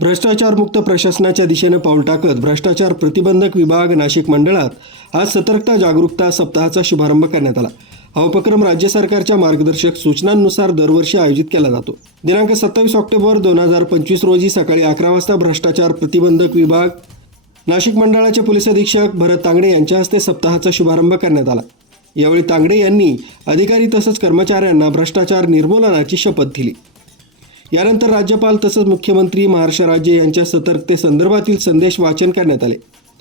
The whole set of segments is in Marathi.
भ्रष्टाचारमुक्त प्रशासनाच्या दिशेनं पाऊल टाकत भ्रष्टाचार प्रतिबंधक विभाग नाशिक मंडळात आज सतर्कता जागरूकता सप्ताहाचा शुभारंभ करण्यात आला. हा उपक्रम राज्य सरकारच्या मार्गदर्शक सूचनांनुसार दरवर्षी आयोजित केला जातो. दिनांक सत्तावीस ऑक्टोबर दोन हजार पंचवीस रोजी सकाळी अकरा वाजता भ्रष्टाचार प्रतिबंधक विभाग नाशिक मंडळाचे पोलीस अधीक्षक भरत तांगडे यांच्या हस्ते सप्ताहाचा शुभारंभ करण्यात आला. यावेळी तांगडे यांनी अधिकारी तसंच कर्मचाऱ्यांना भ्रष्टाचार निर्मूलनाची शपथ दिली. यानंतर राज्यपाल तसंच मुख्यमंत्री महाराष्ट्र राज्य यांच्या सतर्कतेसंदर्भातील संदेश वाचन करण्यात आले.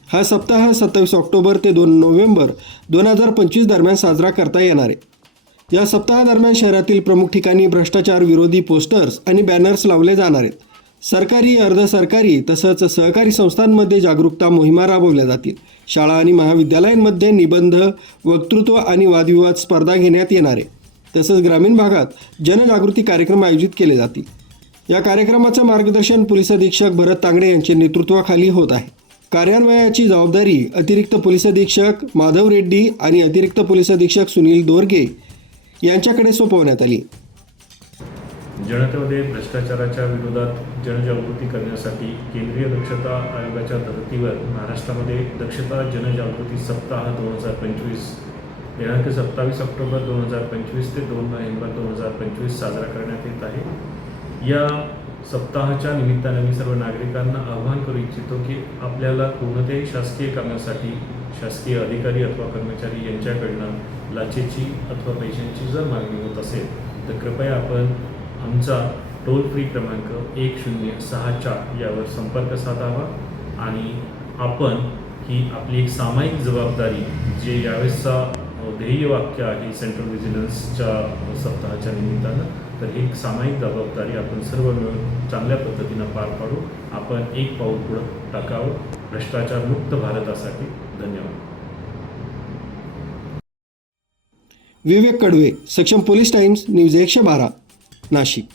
हा सप्ताह सत्तावीस ऑक्टोबर ते दोन नोव्हेंबर दोन हजार पंचवीस दरम्यान साजरा करता येणार आहे. या सप्ताहादरम्यान शहरातील प्रमुख ठिकाणी भ्रष्टाचार विरोधी पोस्टर्स आणि बॅनर्स लावले जाणार आहेत. सरकारी अर्धसरकारी तसंच सहकारी संस्थांमध्ये जागरूकता मोहिमा राबवल्या जातील. शाळा आणि महाविद्यालयांमध्ये निबंध वक्तृत्व आणि वादविवाद स्पर्धा घेण्यात येणार आहे. तसंच ग्रामीण भागात जनजागृती कार्यक्रम आयोजित केले जातील. या कार्यक्रमाचं मार्गदर्शन पोलीस अधीक्षक भरत तांगडे यांच्या नेतृत्वाखाली होत आहे. कार्यान्वयाची जबाबदारी अतिरिक्त पोलीस अधीक्षक माधव रेड्डी आणि अतिरिक्त पोलीस अधीक्षक सुनील दोरगे यांच्याकडे सोपवण्यात आली. जनतेमध्ये भ्रष्टाचाराच्या विरोधात जनजागृती करण्यासाठी केंद्रीय दक्षता आयोगाच्या धर्तीवर महाराष्ट्रामध्ये दक्षता जनजागृती सप्ताह दोन हजार पंचवीस दिनांक सत्तावीस ऑक्टोबर दोन हजार पंचवीस ते दोन नोव्हेंबर दोन हजार पंचवीस साजरा करण्यात येत आहे. या सप्ताहाच्या निमित्ताने मी सर्व नागरिकांना आवाहन करू इच्छितो की आपल्याला कोणत्याही शासकीय कामासाठी शासकीय अधिकारी अथवा कर्मचारी यांच्याकडनं लाचेची अथवा पैशांची जर मागणी होत असेल तर कृपया आपण आमचा टोल फ्री क्रमांक एक शून्य सहा चार यावर संपर्क साधावा आणि आपण ही आपली एक सामायिक जबाबदारी जे यावेळेसचा ध्येयवाक्य ध्येय वाक्य आहे सेंट्रल व्हिजिलन्सच्या सप्ताहाच्या निमित्तानं तर ही एक सामायिक जबाबदारी आपण सर्व मिळून चांगल्या पद्धतीनं पार पाडू. आपण एक पाऊल पुढं टाकावं. भ्रष्टाचार मुक्त भारतासाठी धन्यवाद. विवेक कडवे सक्षम पोलीस टाइम्स न्यूज एकशे बारा नाशिक.